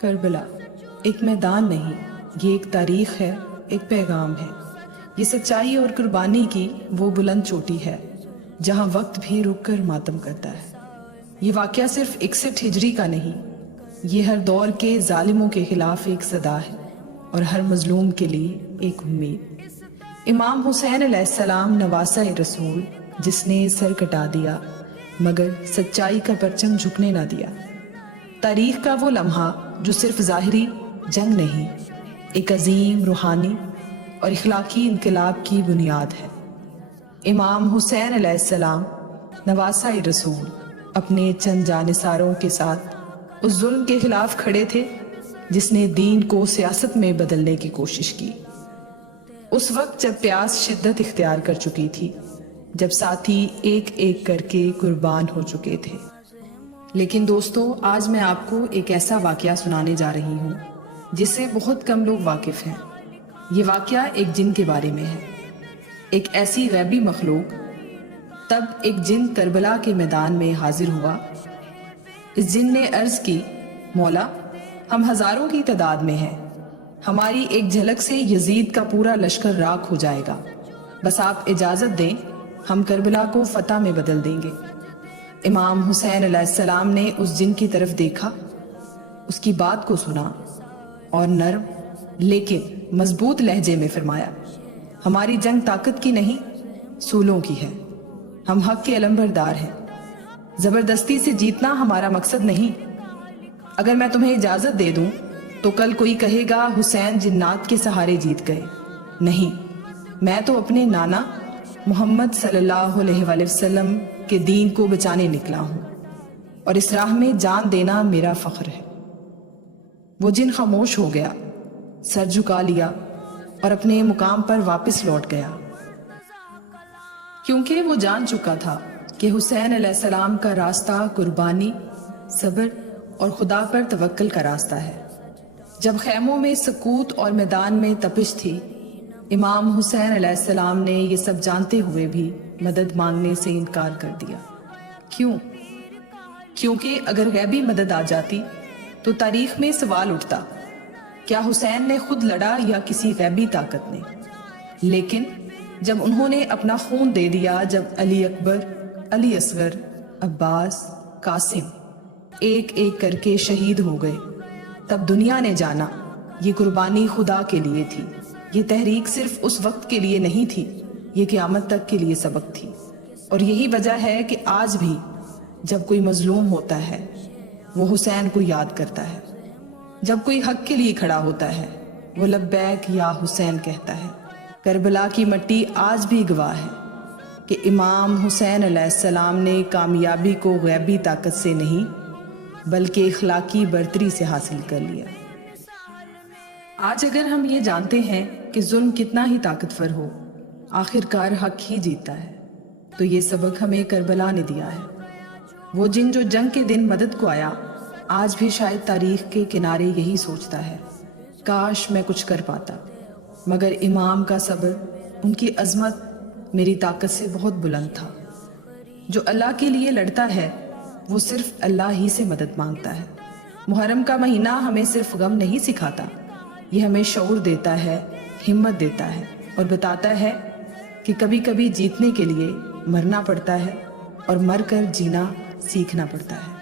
کربلا ایک میدان نہیں، یہ ایک تاریخ ہے، ایک پیغام ہے۔ یہ سچائی اور قربانی کی وہ بلند چوٹی ہے جہاں وقت بھی رک کر ماتم کرتا ہے۔ یہ واقعہ صرف 61 ہجری کا نہیں، یہ ہر دور کے ظالموں کے خلاف ایک صدا ہے اور ہر مظلوم کے لیے ایک امید۔ امام حسین علیہ السلام نواسہ رسول، جس نے سر کٹا دیا مگر سچائی کا پرچم جھکنے نہ دیا۔ تاریخ کا وہ لمحہ جو صرف ظاہری جنگ نہیں، ایک عظیم روحانی اور اخلاقی انقلاب کی بنیاد ہے۔ امام حسین علیہ السلام نواسہ رسول اپنے چند جانثاروں کے ساتھ اس ظلم کے خلاف کھڑے تھے جس نے دین کو سیاست میں بدلنے کی کوشش کی۔ اس وقت جب پیاس شدت اختیار کر چکی تھی، جب ساتھی ایک ایک کر کے قربان ہو چکے تھے۔ لیکن دوستو، آج میں آپ کو ایک ایسا واقعہ سنانے جا رہی ہوں جس سے بہت کم لوگ واقف ہیں۔ یہ واقعہ ایک جن کے بارے میں ہے، ایک ایسی غیبی مخلوق۔ تب ایک جن کربلا کے میدان میں حاضر ہوا۔ اس جن نے عرض کی، مولا، ہم ہزاروں کی تعداد میں ہیں، ہماری ایک جھلک سے یزید کا پورا لشکر راکھ ہو جائے گا، بس آپ اجازت دیں، ہم کربلا کو فتح میں بدل دیں گے۔ امام حسین علیہ السلام نے اس جن کی طرف دیکھا، اس کی بات کو سنا اور نرم لیکن مضبوط لہجے میں فرمایا، ہماری جنگ طاقت کی نہیں، صولوں کی ہے۔ ہم حق کے علمبردار ہیں، زبردستی سے جیتنا ہمارا مقصد نہیں۔ اگر میں تمہیں اجازت دے دوں تو کل کوئی کہے گا حسین جنات کے سہارے جیت گئے۔ نہیں، میں تو اپنے نانا محمد صلی اللہ علیہ وآلہ وسلم کے دین کو بچانے نکلا ہوں، اور اس راہ میں جان دینا میرا فخر ہے۔ وہ جن خاموش ہو گیا، سر جھکا لیا اور اپنے مقام پر واپس لوٹ گیا، کیونکہ وہ جان چکا تھا کہ حسین علیہ السلام کا راستہ قربانی، صبر اور خدا پر توکل کا راستہ ہے۔ جب خیموں میں سکوت اور میدان میں تپش تھی، امام حسین علیہ السلام نے یہ سب جانتے ہوئے بھی مدد مانگنے سے انکار کر دیا۔ کیوں؟ کیونکہ اگر غیبی مدد آ جاتی تو تاریخ میں سوال اٹھتا، کیا حسین نے خود لڑا یا کسی غیبی طاقت نے؟ لیکن جب انہوں نے اپنا خون دے دیا، جب علی اکبر، علی اصغر، عباس، قاسم ایک ایک کر کے شہید ہو گئے، تب دنیا نے جانا یہ قربانی خدا کے لیے تھی۔ یہ تحریک صرف اس وقت کے لیے نہیں تھی، یہ قیامت تک کے لیے سبق تھی۔ اور یہی وجہ ہے کہ آج بھی جب کوئی مظلوم ہوتا ہے وہ حسین کو یاد کرتا ہے، جب کوئی حق کے لیے کھڑا ہوتا ہے وہ لبیک یا حسین کہتا ہے۔ کربلا کی مٹی آج بھی گواہ ہے کہ امام حسین علیہ السلام نے کامیابی کو غیبی طاقت سے نہیں بلکہ اخلاقی برتری سے حاصل کر لیا۔ آج اگر ہم یہ جانتے ہیں کہ ظلم کتنا ہی طاقتور ہو، آخر کار حق ہی جیتا ہے، تو یہ سبق ہمیں کربلا نے دیا ہے۔ وہ جن جو جنگ کے دن مدد کو آیا، آج بھی شاید تاریخ کے کنارے یہی سوچتا ہے، کاش میں کچھ کر پاتا، مگر امام کا صبر، ان کی عظمت میری طاقت سے بہت بلند تھا۔ جو اللہ کے لیے لڑتا ہے وہ صرف اللہ ہی سے مدد مانگتا ہے۔ محرم کا مہینہ ہمیں صرف غم نہیں سکھاتا، یہ ہمیں شعور دیتا ہے، ہمت دیتا ہے اور بتاتا ہے کہ کبھی کبھی جیتنے کے لیے مرنا پڑتا ہے اور مر کر جینا سیکھنا پڑتا ہے۔